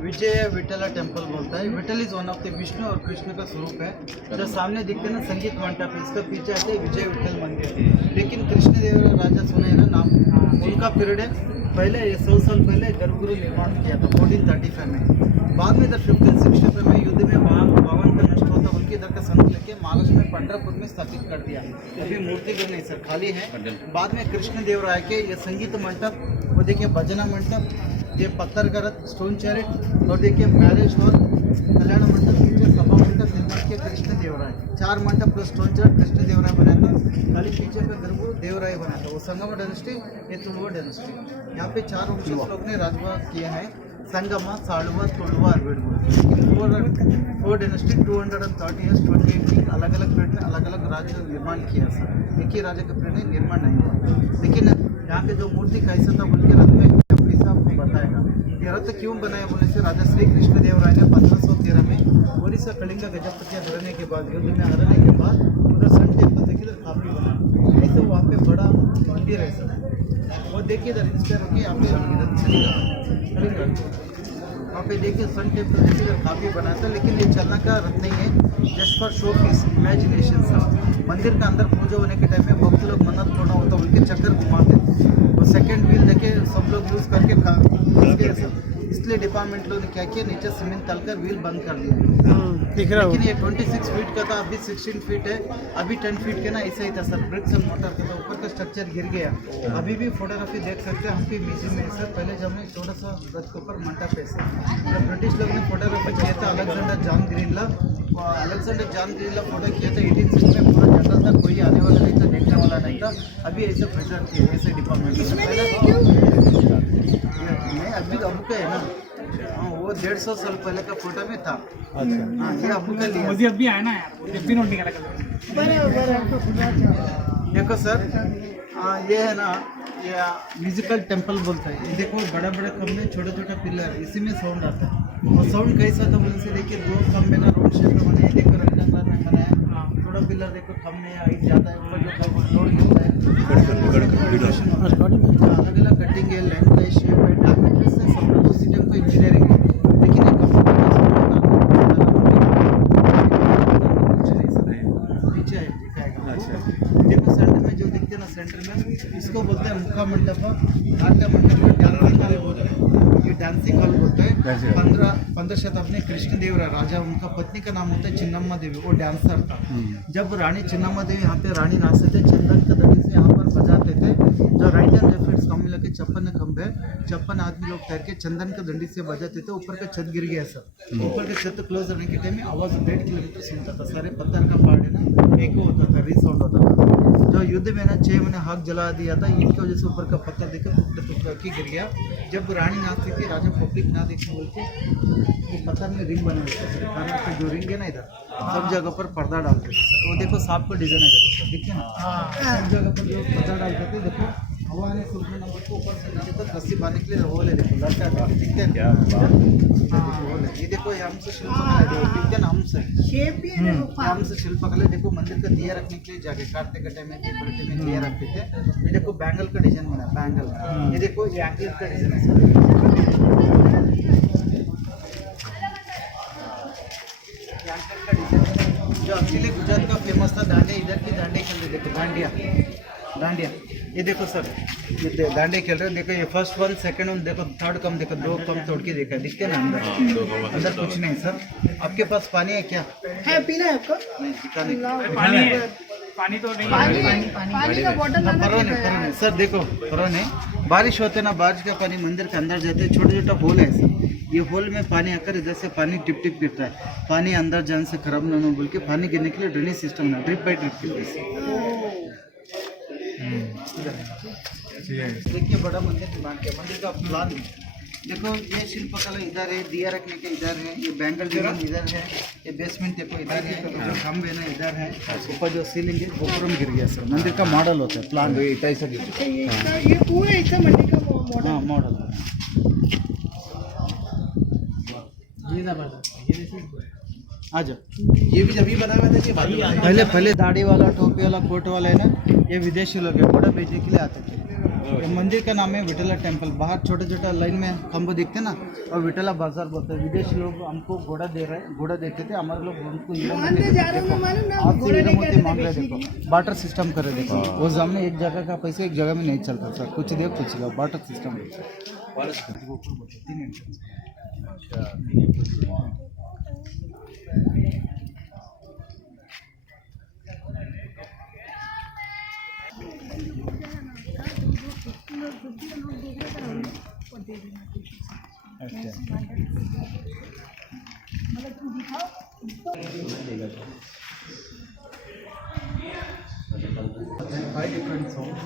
विजय Vitthala temple बोलता है। Vitthal is one of the Vishnu और कृष्ण का स्वरूप है। जो सामने दिखते हैं ना संगीत मंडप, इसका पीछे आते विजय विठल मंदिर। लेकिन कृष्णदेव राजा सुने हैं ना नाम, उनका पीरियड है पहले, ये 100 साल पहले गर्भगृह निर्माण किया था 1435 में। बाद में इधर 1565 में युद्ध में भवन का नष्ट होता, उनके इधर का संत लेके महाराष्ट्र में पंडरपुर में स्थापित कर दिया। अभी मूर्ति घर नहीं सर, खाली है। बाद में कृष्णदेव राय के ये संगीत मंडप, वो देखिए भजना मंडप, ये पत्थर का रथ, स्टोन चैरिट, और देखिए मैरिज हॉल, कल्याण मंडप, पीछे सभा मंडप निर्माण किया कृष्णदेव राय। 4 मंडप प्लस स्टोन चैरिट कृष्णदेव राय बनाया था। खाली पीछे का गर्भ देवराय बनाया था। वो संगम डायनेस्टी, ये तुलुवा डायनेस्टी। यहाँ पे 4 वंशज लोग ने राजवास किया है, Sangama, Saluva, Tuluva, Aravidu. 4 dynasty 230 years 28 week अलग अलग पीरियड में अलग अलग राज्य निर्माण किया सर। एक ही राज्य का पीरियड में निर्माण नहीं हुआ। लेकिन यहाँ के जो मूर्ति कैसा था बोल के रथ में आपको बताएगा। ये रथ क्यों बनाया बोले से राजा श्री कृष्णदेव राय ने 1513 में ओडिशा कलिंग गजपतियाँ हरने के बाद, युद्ध में हरने के बाद उधर सन टेम्पल देखिए इधर काफी बना। ऐसे वहाँ पे बड़ा मंदिर है सर। वो देखिए इधर इंस्पायर होकर यहाँ पे कलिंग, वहाँ पे देखिए सन टेम्पल देखिए इधर काफी बना था। लेकिन ये चलना का रथ नहीं है, just for show piece, imagination sir. मंदिर का अंदर पूजा होने के टाइम में भक्त लोग मन्नत पूर्ण होता है, उनके चक्कर घुमाते। वो सेकेंड व्हील देखे सब लोग यूज़ करके इसलिए डिपार्टमेंट लोग ने क्या किया, नीचे सीमेंट डालकर व्हील बंद कर दिया। दिख रहा है। लेकिन ये 26 फीट का था, अभी 16 फीट है। अभी 10 फीट के ना ऐसा ही था सर, ब्रिक्स और मोटर का था, ऊपर का स्ट्रक्चर गिर गया। अभी भी फोटोग्राफी देख सकते हैं, हम भी म्यूजियम में सर। पहले जब हमने छोटा सा रथ के ऊपर मंडप है सर, जब ब्रिटिश लोग ने फोटोग्राफी किया था अलेक्जेंडर जॉन ग्रीनला, फोटो किया था 1860 में। पूरा जंगल था, कोई आने वाला नहीं था, देखने वाला नहीं था। अभी ऐसे प्रिजर्व किए ऐसे डिपार्टमेंट नहीं, अभी अबू का है ना। हाँ, वो 150 साल पहले का फोटो में था। अच्छा हाँ, ये अबू का लिया। मुझे अभी आया ना यार, जब भी नोट निकाला देखो सर, ये है ना, ये म्यूजिकल टेम्पल बोलता है। ये देखो बड़ा बड़ा खम्भे, छोटा छोटा पिलर, इसी में साउंड आता है। और साउंड कैसा था बोले से देखिए, 2 खम्भे ना रोड शेप में बनाए, देखो रेक्टेंगुलर में बनाया। थोड़ा पिलर देखो, खम्भे हाइट ज़्यादा है, ऊपर जो लोड गिरता है, अलग अलग कटिंग है, लेंथ है, शेप है, डायमीटर से सब लोग उसी टाइप को इंजीनियरिंग है। लेकिन ये पीछे है दिखाएगा। देखो सेंटर में जो दिखते हैं ना, सेंटर में इसको बोलते हैं मुखा मंडप, नाट्य मंडप को डांसिंग हॉल बोलते हैं। ये डांसिंग हॉल बोलते हैं। 15 शताब्दी में कृष्णदेव राजा, उनका पत्नी का नाम होता है चिन्नम्मा देवी, वो डांसर था। जब रानी चिन्नम्मा देवी यहाँ पे रानी नाचते थे, चंदन का दड़ी से यहाँ पर बजाते थे। जो राइट एंड लेफ्ट सब मिला के 56 खंभे, 56 आदमी लोग ठहर के चंदन का दंडी से बजाते थे। ऊपर का छत गिर गया सर। ऊपर का छत क्लोज होने के टाइम में आवाज़ 1.5 किलोमीटर सुनता था। सारे पत्थर का पार्ट है ना, एको होता था, रिसाउंड होता था। जो युद्ध में ना 6 महीने हाथ जला दिया था, इनकी वजह से ऊपर का पत्थर देखकर टुकड़ा की गिर गया। जब रानी नाचती थी, राजा पब्लिक ना देखने बोल के ये पत्थर में रिंग बना देते थे। जो रिंग है ना इधर सब जगह पर पर्दा डालते थे सर। वो देखो सांप का डिजाइन है, देखो सर, देखिए ना सब जगह पर जो पर्दा डालते थे। देखो हवा ने सूखने नंबर को ऊपर से नीचे तक रस्सी बांधने के लिए वो ले देखो लड़का दिखते हैं क्या। ये देखो ये हमसे शिल्पकला दिखते हैं ना, हमसे शेप भी है, हमसे शिल्पकला। देखो मंदिर का दिया रखने के लिए जाके काटते कटे में दिया रखते थे। ये देखो बैंगल का डिजाइन बना, बैंगल। ये देखो ये एंकलेट का डिजाइन है, जो एक्चुअली गुजरात का फेमस था। दांडिया, इधर की दांडिया खेल रहे, देखो दांडिया। ये देखो सर, ये दांडिया खेल रहे हो। देखो ये फर्स्ट 1, सेकंड 1, देखो थर्ड कम, देखो 2 कम तोड़ के देखा, दिखते ना अंदर कुछ नहीं सर। आपके पास पानी है क्या? है, पीना है आपको? नहीं, दिखाने पानी तो नहीं, पानी का बोतल नहीं सर। देखो नहीं, बारिश होते ना, बारिश का पानी मंदिर के अंदर जाते हैं, छोटा छोटा होल है सर। ये होल में पानी आकर इधर से पानी टिप टिप गिरता है। पानी अंदर जाने से खराब ना हो बोल के पानी गिरने के लिए ड्रेनेज सिस्टम है, ड्रिप बाई ड्रिप गिरते हैं। देखिए बड़ा मंदिर निर्माण किया, मंदिर का प्लान देखो। ये शिल्पकला इधर है, दिया रखने के इधर है, ये बैंगल डिजाइन इधर है, ये बेसमेंट देखो इधर है, जो खम्भ है ना इधर है, ऊपर जो सीलिंग है गोपुरम गिर गया सर। मंदिर का मॉडल होता है, प्लान ऐसा गिर, ये पूरा ऐसा मंदिर का मॉडल। हाँ मॉडल। आ जाओ। ये भी जब ही बना हुआ था कि बाद में? पहले दाढ़ी वाला, टोपी वाला, कोट वाला है ना, ये विदेशी लोग हैं, घोड़ा बेचने के लिए आते थे। ये मंदिर का नाम है विठला टेम्पल। बाहर छोटे छोटे लाइन में खंभे दिखते ना, और विठला बाजार बोलते हैं। विदेशी लोग हमको घोड़ा दे रहे हैं, घोड़ा देते थे, हमारे लोग उनको आपसे हीरामोती मांग रहे। देखो बाटर सिस्टम करे, देखो वो सामने एक जगह का पैसे एक जगह में नहीं चलता सर, कुछ दे कुछ लो, barter system. Five different songs.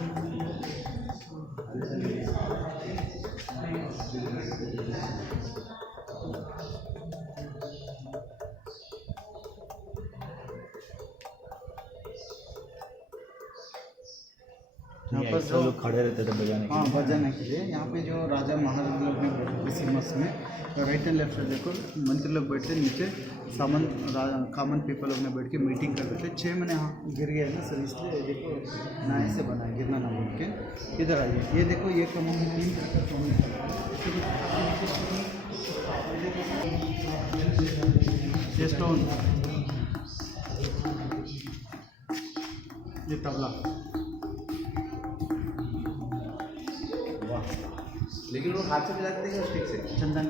यहाँ पर जो लोग खड़े रहते थे बजाने, हाँ बजाने के लिए। यहाँ पे जो राजा महाराज लोग हैं बैठे मस में, राइट एंड लेफ्ट साइड देखो मंत्री लोग बैठते, नीचे कॉमन पीपल लोग में बैठ के मीटिंग करते थे। 6 महीने हाँ गिर गया ना सर, इसलिए देखो नए से बना है, गिरना ना बोल के। इधर आइए, ये देखो ये कमों में 3 ये स्टोन, ये तबला, लेकिन वो हाथ से बजाते थे स्टिक से, चंदन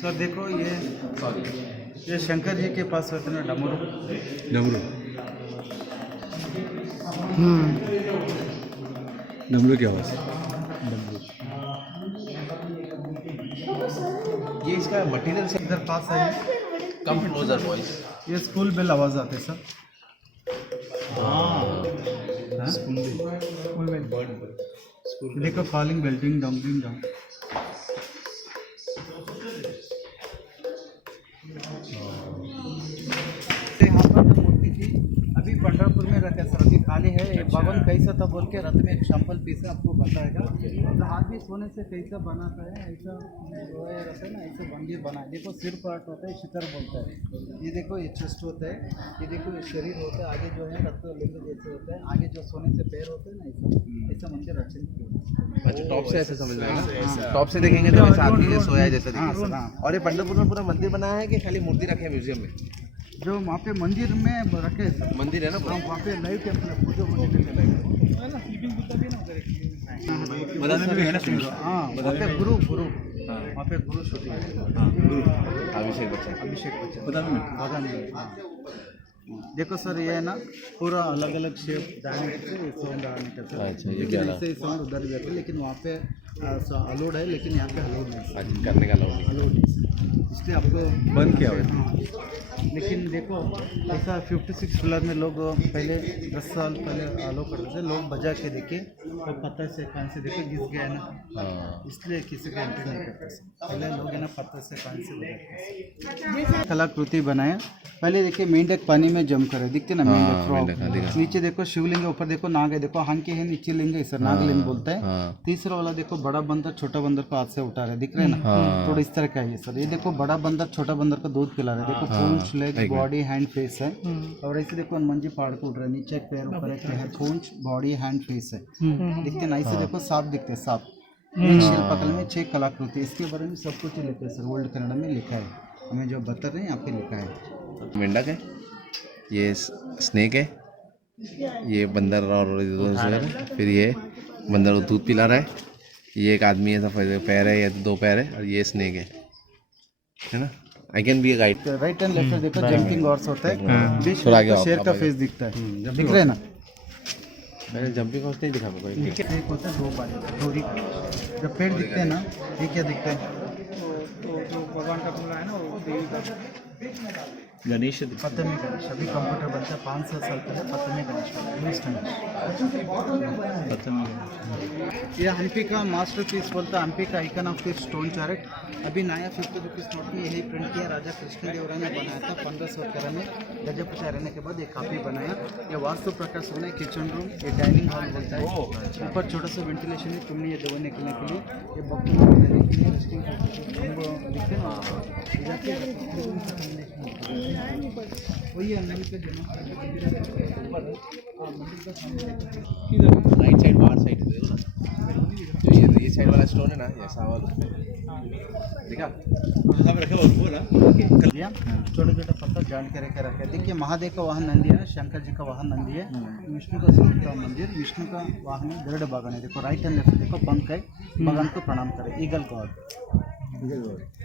सर देखो ये शंकर जी के पास होते ना डमरू। डमरू की आवाज़। ये इसका मटेरियल से इधर पास है, कंपोजर वॉइस। ये स्कूल बेल आवाज़ आते सर। देखो calling bell, ding dong ding dong. यहाँ पर जो मूर्ति थी अभी पंढरपुर में रखे सर, अभी खाली है। ये भवन कैसा था बोल के रथ में एक सैंपल पीस है, आपको बताएगा। और हाथ भी सोने से कैसा बनाता है, ऐसा रोया रहता है ना, ऐसे बंदी बना है। देखो सिर पार्ट होता है, शिखर बोलता है। ये देखो ये चेस्ट होता है, ये देखो ये शरीर होता है, आगे जो है रथ लिंग जैसे होता है, आगे जो सोने से पैर होते हैं ना, ऐसा ऐसा मंदिर रचन किया। अच्छा, टॉप से ऐसे समझ में आया ना, टॉप से देखेंगे तो वैसा आदमी सोया है जैसा दिखेगा। और ये पंढरपुर में पूरा मंदिर बनाया है कि खाली मूर्ति रखे हैं म्यूजियम में? जो वहाँ पे मंदिर में रखे हैं सर, मंदिर है ना पूरा? हाँ वहाँ पे लाइव टेम्पल है, पूजा होने के लिए लाइव है ना। हाँ वहाँ पे गुरु वहाँ पे गुरु शूटिंग है। अभिषेक बच्चन पता नहीं। देखो सर ये है ना पूरा अलग अलग शेप डालने के साउंड डालने का सर। अच्छा, ये लेकिन क्या ऐसे ही साउंड उधर भी आते, लेकिन वहाँ पे अलाउड है, लेकिन यहाँ पे अलाउड नहीं, करने का अलाउड नहीं, अलाउड नहीं, इसलिए आपको बंद किया हुआ है। लेकिन देखो ऐसा 56 फ्लोर में लोग पहले 10 साल पहले अलाउ करते थे, लोग बजा के देखे तो पत्थर से कान से देखो घिस गया ना, इसलिए किसी को एंट्री नहीं करते। पहले लोग है ना पत्थर से कान से बजाते। कलाकृति बनाया पहले देखिए, मेंढक पानी में जम कर है, दिखते ना मेंढक फ्रॉग। नीचे देखो शिवलिंग, ऊपर देखो नाग है, देखो हांके है, नीचे लिंग है, सर नागलिंग बोलता है। तीसरा वाला देखो बड़ा बंदर छोटा बंदर को हाथ से उठा रहे, दिख रहे हैं ना, थोड़ा इस तरह का है सर। ये देखो बड़ा बंदर छोटा बंदर को दूध पिला रहे, देखो पूंछ, लेग, बॉडी, हैंड, फेस है। और ऐसे देखो हनुमान पाड़ को उठ रहे, नीचे एक पैर, ऊपर एक है, पूंछ, बॉडी, हैंड, फेस है, दिखते ना। ऐसे देखो सांप दिखते हैं, सांप। शिल्पकला में 6 कलाकृति, इसके बारे में सब कुछ लिखा है सर, वर्ल्ड कन्नड़ में लिखा है, हमें जो बता रहे हैं यहाँ पे लिखा है। मेंढक है, ये स्नेक है, ये बंदर और फिर ये बंदर को दूध पिला रहा है, ये एक आदमी है, सफेद पैर है या 2 पैर है, और ये स्नेक है ना। I can be a guide. Right and left देखो जंपिंग हॉर्स होता है, बीच थोड़ा में शेर का फेस दिखता है, दिख रहा है ना। मैंने जंपिंग हॉर्स नहीं दिखा कोई। एक होता है 2 बार थोड़ी, जब पेड़ दिखते हैं ना, ये क्या दिखता है, जो भगवान का पूरा है ना, वो देवी का गणेश पतमी गणेश। अभी कंप्यूटर बनता है 500 साल पहले पतमी गणेश ये हम्पी का मास्टर पीस बोलता है, हम्पी का icon of this stone chariot. अभी नया 50 रुपीज़ नोट में यही प्रिंट किया, राजा कृष्णदेवराय ने बनाया था 1513 में। गजपति रहने के बाद एक कापी बनाया। ये वास्तु प्रकाश होना है, किचन रूम, ये डाइनिंग हॉल बोलता है। ऊपर छोटा सा वेंटिलेशन है, तुमने ये दवा निकलने के लिए, ये बक्से दिखते हैं, वही अंदर पे जमा राइट साइड बाहर साइड देखो ना, जो ये साइड वाला स्टोन है ना, ये सावल उसमें देखा दिया छोटे छोटे पत्थर जान के रखे। देखिए महादेव का वाहन नंदी है, शंकर जी का वाहन नंदी है, विष्णु का स्वरूप का मंदिर, विष्णु का वाहन है, गरुड़ बागन है। देखो राइट एंड लेफ्ट देखो पंख है, भगवान को प्रणाम करें, ईगल गॉड।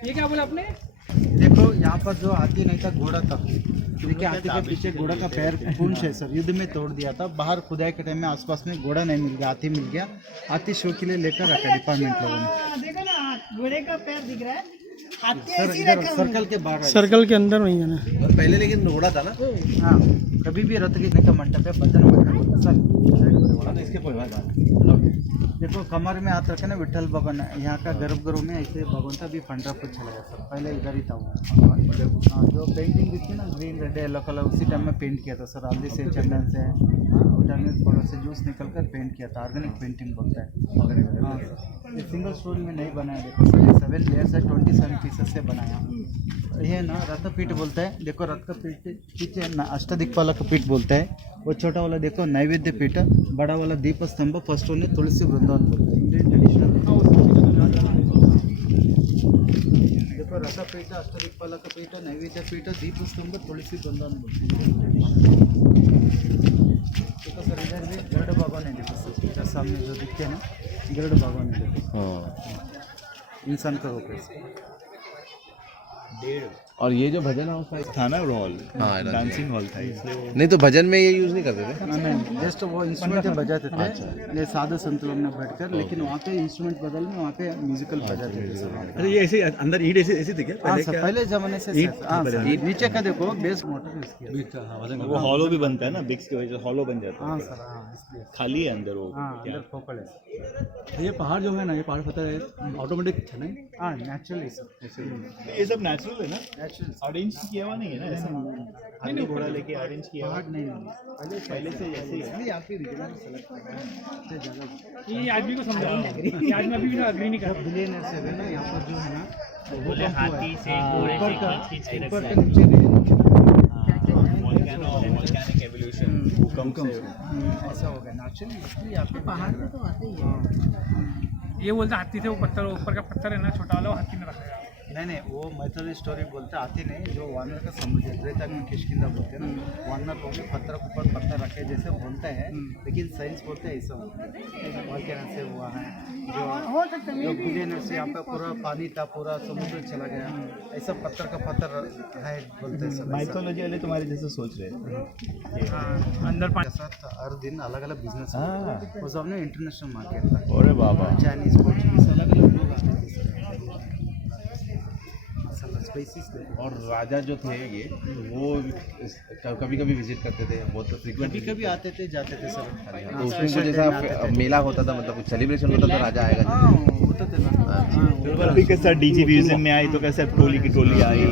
ये क्या बोला आपने? देखो यहाँ पर जो हाथी नहीं था घोड़ा था, देखिए हाथी के पीछे घोड़ा का पैर पूंछ है सर, युद्ध में तोड़ दिया था। बाहर खुदाई के टाइम में आसपास में घोड़ा नहीं मिल गया, हाथी मिल गया। हाथी शो के लिए लेकर रखा डिपार्टमेंट लोगों ने। देखो ना घोड़े का पैर दिख रहा है, हाथी सर ऐसी इधर रखा हुआ सर्कल के बाहर सर्कल के अंदर नहीं है ना? और पहले लेकिन घोड़ा था ना। हाँ कभी भी रथ गिरने का मंडप है, भजन मंडप होता है सर। इसके देखो कमर में हाथ रखे ना विठल भगवान, यहाँ का गर्भगृह में ऐसे भगवंता भी पंडरपुर चला गया सर, पहले इधर ही था वो। हाँ जो पेंटिंग दिखती ना ग्रीन रेड येलो कलर, उसी टाइम में पेंट किया था सर, हल्दी से चंदन से विटामिन पाउडर से जूस निकल कर पेंट किया था, ऑर्गेनिक पेंटिंग बोलता है। हाँ ये सिंगल स्टोरी में नहीं बनाया, देखो सर ये 7 लेयर्स है, 27 पीसेस से बनाया। ये ना रथपीठ बोलता है, देखो रथ का पीठ पीछे अष्टदिक्पाल का पीठ बोलता है। वो छोटा वाला देखो नैवेद्य पीठ, बड़ा वाला दीप स्तंभ, फर्स्ट वन है तुलसी वृंदावन बोलता है, इंडियन ट्रेडिशनल। देखो रथपीठ, अष्टदिक्पाल का पीठ, नैवेद्य पीठ, दीप स्तंभ, तुलसी वृंदावन बोलते हैं। देखो सर इधर भी गरुड़ भगवान है, देखो सर इधर सामने जो दिखते हैं ना गरुड़ भगवान है, देखो इंसान का रूप है। और ये जो भजन हाउस था ना हॉल, हाँ डांसिंग हॉल था, इसलिए वो नहीं तो भजन में ये यूज नहीं करते थे। नहीं जस्ट वो इंस्ट्रूमेंट बजाते थे, ये साधु संत लोग ने बैठकर, लेकिन वहाँ पे इंस्ट्रूमेंट बदल में वहाँ पे म्यूजिकल बजाते थे सर। अरे ये ऐसे अंदर ईट ऐसे ऐसे थी क्या हाँ पहले? सर पहले जमाने से ईंट सर, हाँ सर नीचे का देखो बेस मोटर इसकी है। वो हॉलो भी बनता है ना, बिक्स की वजह से हॉलो बन जाता हाँ है, सर हाँ इसलिए खाली है अंदर वो। हाँ अंदर फोकल है। ये पहाड़ जो है ना, ये पहाड़ पता है ऑटोमेटिक है ना? हाँ नेचुरली सर, ये सब नेचुरल है ना, नेचुरल अरेंज किया हुआ नहीं है ना ऐसा, हाथी घोड़ा लेके अरेंज किया हुआ पहाड़ नहीं पहले से जैसे ही है। नहीं आप ही रिजनल सेलेक्ट ज़्यादा ये आदमी को समझा, ये आदमी अभी भी ना अग्री नहीं कर बिलियनर से है ना, यहाँ पर जो है ना बोले हाथी से घोड़े से खींच के ऊपर रखा का नीचे वोल्केनिक एवोल्यूशन, भूकंप से ऐसा हो गया नेचुरली, इसलिए आपके पहाड़ पे तो आते ही है। ये बोलता हाथी से वो पत्थर, ऊपर का पत्थर है ना छोटा वाला, वो हाथी में रखा है। नहीं वो मैथोलॉजी स्टोरी बोलते आती नहीं, जो वानर का समुद्र त्रेता में किष्किंधा बोलते हैं ना, वानर लोग पत्थर के ऊपर पत्थर रखे जैसे बोलते हैं, लेकिन साइंस बोलते हैं ऐसा वॉल्केनो से हुआ है, जो बिलियनर से यहाँ पे पूरा पानी था, पूरा समुद्र चला गया, ऐसा पत्थर का पत्थर है बोलते हैं सब। माइथोलॉजी वाले तुम्हारे जैसे सोच रहे हैं। अंदर पानी साथ हर दिन अलग अलग बिजनेस वो सब ने इंटरनेशनल मार्केट था, अरे बाबा, चाइनीज पोर्चुगीज अलग अलग लोग आते थे सर। स्पाइसेस और राजा जो थे ये वो कभी कभी विजिट करते थे, बहुत फ्रीक्वेंट कभी कभी आते थे जाते थे सर। तो उसमें कुछ जैसा मेला होता था, मतलब कुछ सेलिब्रेशन होता था, राजा आएगा। हाँ होता था ना। अभी कैसा डीजी म्यूजियम में आई तो कैसे टोली की टोली आई,